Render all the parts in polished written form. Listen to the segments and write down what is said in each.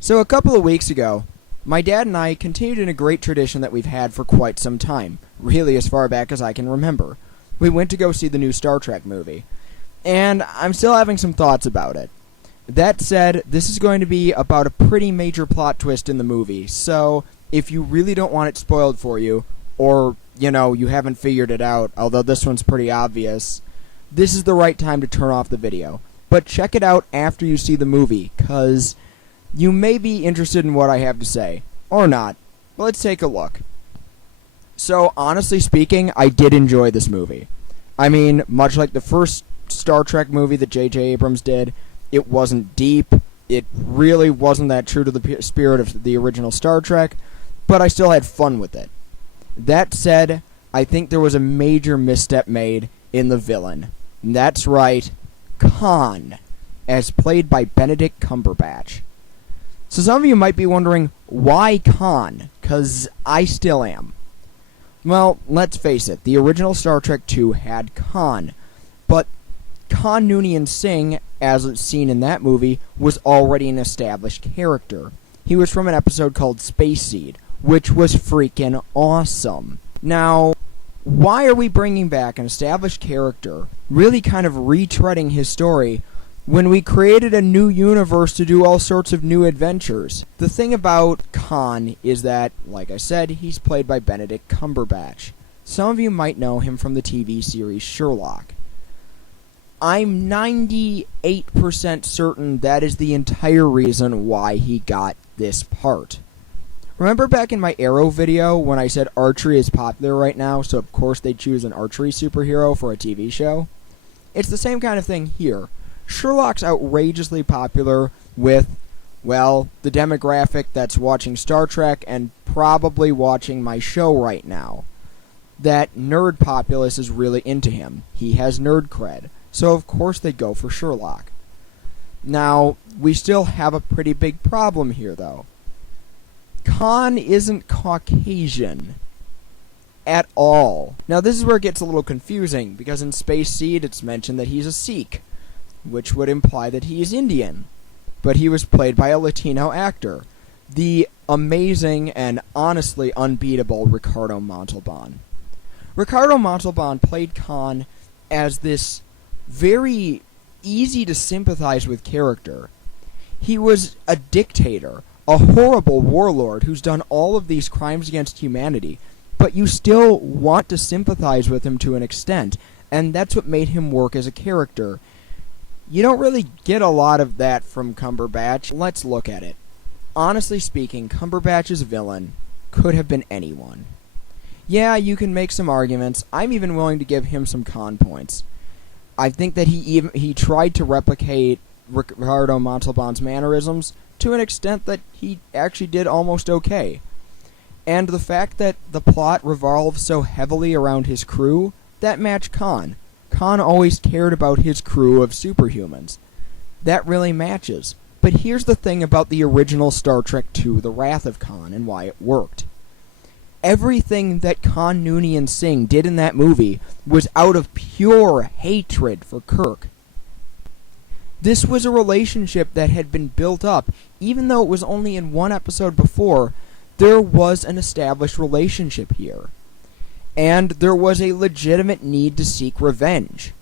So a couple of weeks ago, my dad and I continued in a great tradition that we've had for quite some time, really as far back as I can remember. We went to go see the new Star Trek movie, and I'm still having some thoughts about it. That said, this is going to be about a pretty major plot twist in the movie, so if you really don't want it spoiled for you, or, you haven't figured it out, although this one's pretty obvious, this is the right time to turn off the video. But check it out after you see the movie, 'cause you may be interested in what I have to say. Or not. Let's take a look. So, honestly speaking, I did enjoy this movie. I mean, much like the first Star Trek movie that J.J. Abrams did, it wasn't deep, it really wasn't that true to the spirit of the original Star Trek, but I still had fun with it. That said, I think there was a major misstep made in the villain. And that's right, Khan, as played by Benedict Cumberbatch. So some of you might be wondering, why Khan? 'Cause I still am. Well, let's face it, the original Star Trek II had Khan, but Khan Noonien Singh, as seen in that movie, was already an established character. He was from an episode called Space Seed, which was freaking awesome. Now, why are we bringing back an established character, really kind of retreading his story, when we created a new universe to do all sorts of new adventures? The thing about Khan is that, like I said, he's played by Benedict Cumberbatch. Some of you might know him from the TV series Sherlock. I'm 98% certain that is the entire reason why he got this part. Remember back in my Arrow video when I said archery is popular right now, so of course they choose an archery superhero for a TV show? It's the same kind of thing here. Sherlock's outrageously popular with, well, the demographic that's watching Star Trek and probably watching my show right now. That nerd populace is really into him. He has nerd cred, so of course they go for Sherlock. Now, we still have a pretty big problem here, though. Khan isn't Caucasian at all. Now, this is where it gets a little confusing, because in Space Seed it's mentioned that he's a Sikh, which would imply that he is Indian. But he was played by a Latino actor, the amazing and honestly unbeatable Ricardo Montalban. Ricardo Montalban played Khan as this very easy to sympathize with character. He was a dictator, a horrible warlord who's done all of these crimes against humanity, but you still want to sympathize with him to an extent, and that's what made him work as a character. You don't really get a lot of that from Cumberbatch. Let's look at it. Honestly speaking, Cumberbatch's villain could have been anyone. Yeah, you can make some arguments. I'm even willing to give him some con points. I think that he tried to replicate Ricardo Montalban's mannerisms to an extent that he actually did almost okay. And the fact that the plot revolves so heavily around his crew, that matched Khan. Khan always cared about his crew of superhumans. That really matches. But here's the thing about the original Star Trek II, The Wrath of Khan, and why it worked. Everything that Khan Noonien Singh did in that movie was out of pure hatred for Kirk. This was a relationship that had been built up. Even though it was only in one episode before, there was an established relationship here. And there was a legitimate need to seek revenge.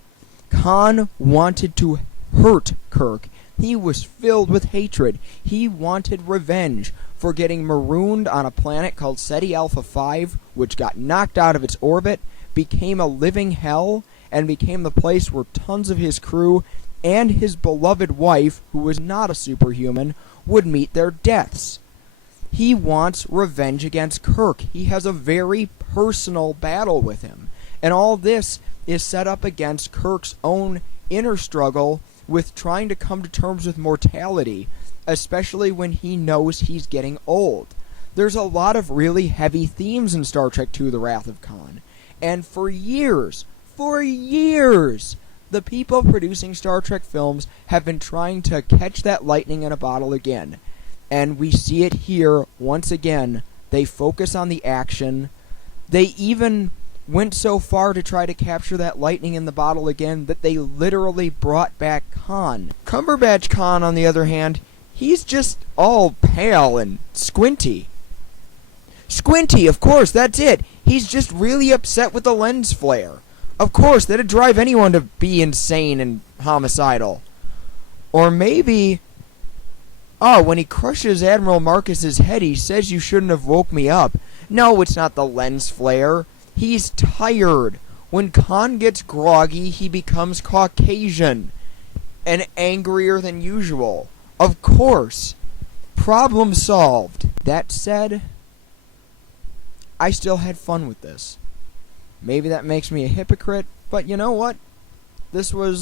Khan wanted to hurt Kirk. He was filled with hatred. He wanted revenge for getting marooned on a planet called Ceti Alpha 5, which got knocked out of its orbit, became a living hell, and became the place where tons of his crew and his beloved wife, who was not a superhuman, would meet their deaths. He wants revenge against Kirk. He has a very personal battle with him. And all this is set up against Kirk's own inner struggle with trying to come to terms with mortality, especially when he knows he's getting old. There's a lot of really heavy themes in Star Trek II, The Wrath of Khan. And for years, the people producing Star Trek films have been trying to catch that lightning in a bottle again. And we see it here once again. They focus on the action. They even went so far to try to capture that lightning in the bottle again that they literally brought back Khan. Cumberbatch Khan, on the other hand, He's just all pale and squinty. Squinty, of course, that's it. He's just really upset with the lens flare. Of course, that'd drive anyone to be insane and homicidal. Or maybe... Oh, when he crushes Admiral Marcus's head, he says you shouldn't have woke me up. No, it's not the lens flare. He's tired. When Khan gets groggy, he becomes Caucasian. And angrier than usual. Of course. Problem solved. That said, I still had fun with this. Maybe that makes me a hypocrite, but you know what? This was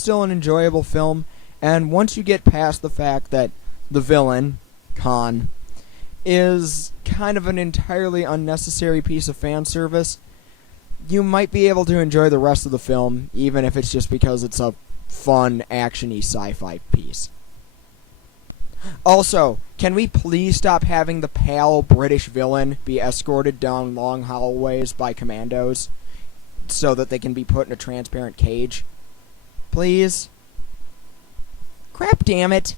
still an enjoyable film, and once you get past the fact that the villain, Khan, is kind of an entirely unnecessary piece of fan service, you might be able to enjoy the rest of the film, even if it's just because it's a fun, action-y sci-fi piece. Also, can we please stop having the pale British villain be escorted down long hallways by commandos so that they can be put in a transparent cage? Please? Crap damn it.